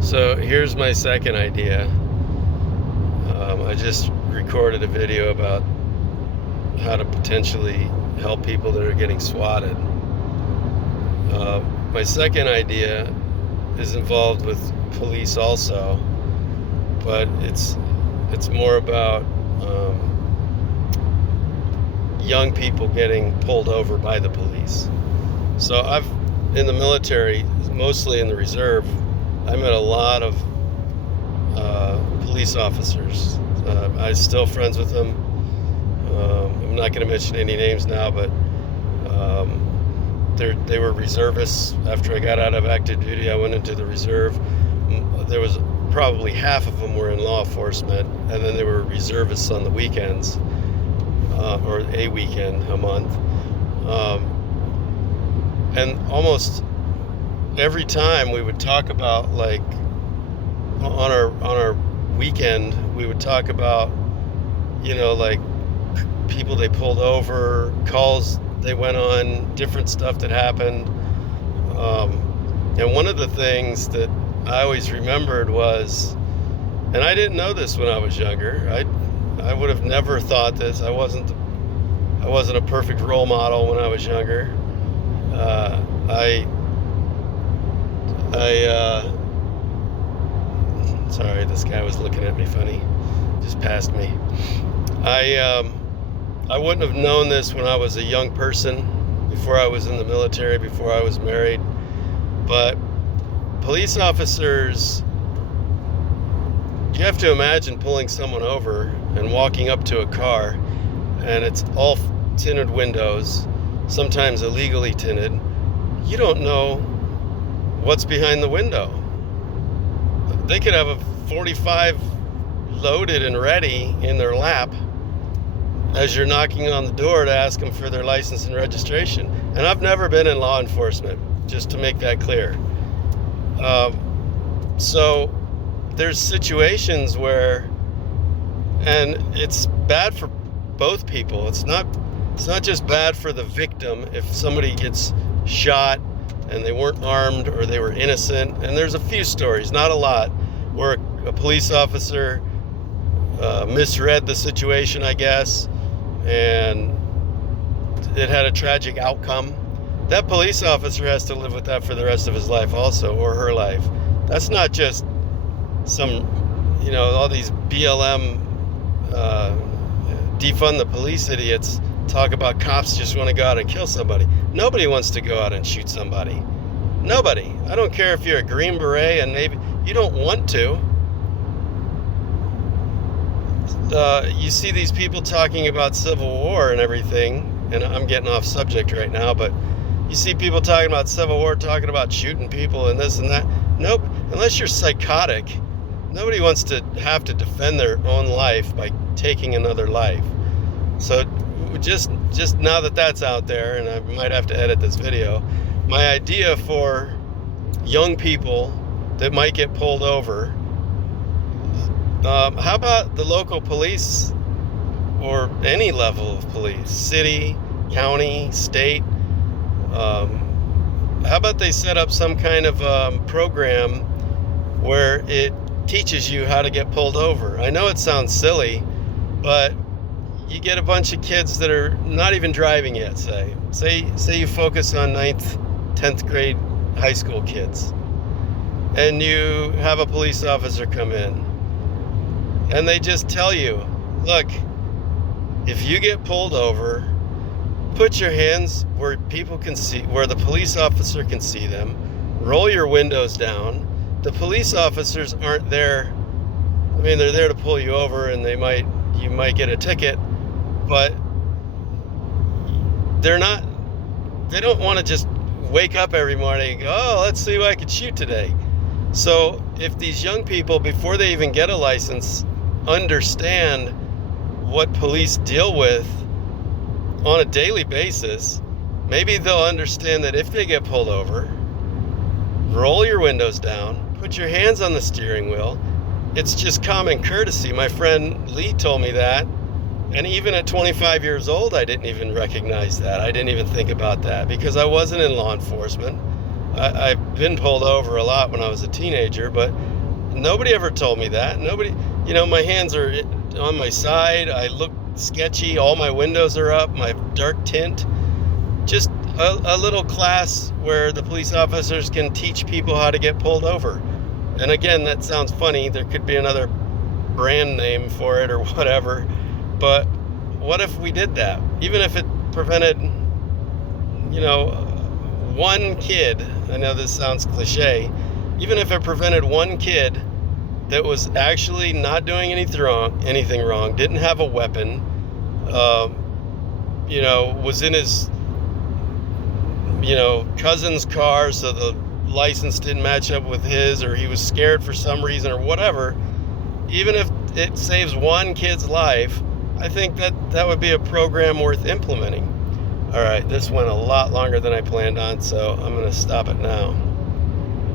So here's my second idea. I just recorded a video about how to potentially help people that are getting swatted. My second idea is involved with police also, but it's more about young people getting pulled over by the police. So I've in the military, mostly in the reserve, I met a lot of police officers. I'm still friends with them. I'm not going to mention any names now, but they were reservists. After I got out of active duty, I went into the reserve. There was probably half of them were in law enforcement, and then they were reservists on the weekends, or a weekend a month. And almost every time we would talk about, like, on our weekend, we would talk about, like people they pulled over, calls they went on, different stuff that happened. And one of the things that I always remembered was, and I didn't know this when I was younger. I would have never thought this. I wasn't a perfect role model when I was younger. Sorry, this guy was looking at me funny. Just passed me. I wouldn't have known this when I was a young person, before I was in the military, before I was married. But police officers, you have to imagine pulling someone over and walking up to a car, and it's all tinted windows, sometimes illegally tinted. You don't know what's behind the window. They could have a 45 loaded and ready in their lap as you're knocking on the door to ask them for their license and registration. And I've never been in law enforcement, just to make that clear. So there's situations where, and it's bad for both people. It's not just bad for the victim if somebody gets shot and they weren't armed or they were innocent. And there's a few stories, not a lot, where a police officer misread the situation, I guess, and it had a tragic outcome. That police officer has to live with that for the rest of his life also, or her life. That's not just some, all these BLM defund the police idiots talk about cops just want to go out and kill somebody. Nobody wants to go out and shoot somebody. Nobody. I don't care if you're a Green Beret and maybe you don't want to. You see these people talking about Civil War and everything, and I'm getting off subject right now, but you see people talking about Civil War, talking about shooting people and this and that. Nope. Unless you're psychotic, nobody wants to have to defend their own life by taking another life. So just now that that's out there, and I might have to edit this video, my idea for young people that might get pulled over, how about the local police, or any level of police, city, county, state, how about they set up some kind of program where it teaches you how to get pulled over? I know it sounds silly, but you get a bunch of kids that are not even driving yet, say you focus on 9th, 10th grade high school kids, and you have a police officer come in, and they just tell you, look, if you get pulled over, put your hands where people can see, where the police officer can see them, roll your windows down. The police officers aren't there. I mean, they're there to pull you over, and you might get a ticket, but they don't want to just wake up every morning and go, oh, let's see who I could shoot today. So if these young people, before they even get a license, understand what police deal with on a daily basis, maybe they'll understand that if they get pulled over, roll your windows down, put your hands on the steering wheel. It's just common courtesy. My friend Lee told me that, and even at 25 years old, I didn't even recognize that. I didn't even think about that because I wasn't in law enforcement. I've been pulled over a lot when I was a teenager, but nobody ever told me that. Nobody, my hands are on my side. I look sketchy. All my windows are up. My dark tint. Just a little class where the police officers can teach people how to get pulled over. And again, that sounds funny. There could be another brand name for it or whatever. But what if we did that? Even if it prevented, one kid, I know this sounds cliche, even if it prevented one kid that was actually not doing anything wrong, didn't have a weapon, was in his, cousin's car, so the license didn't match up with his, or he was scared for some reason or whatever, even if it saves one kid's life, I think that would be a program worth implementing. All right, this went a lot longer than I planned on, so I'm going to stop it now.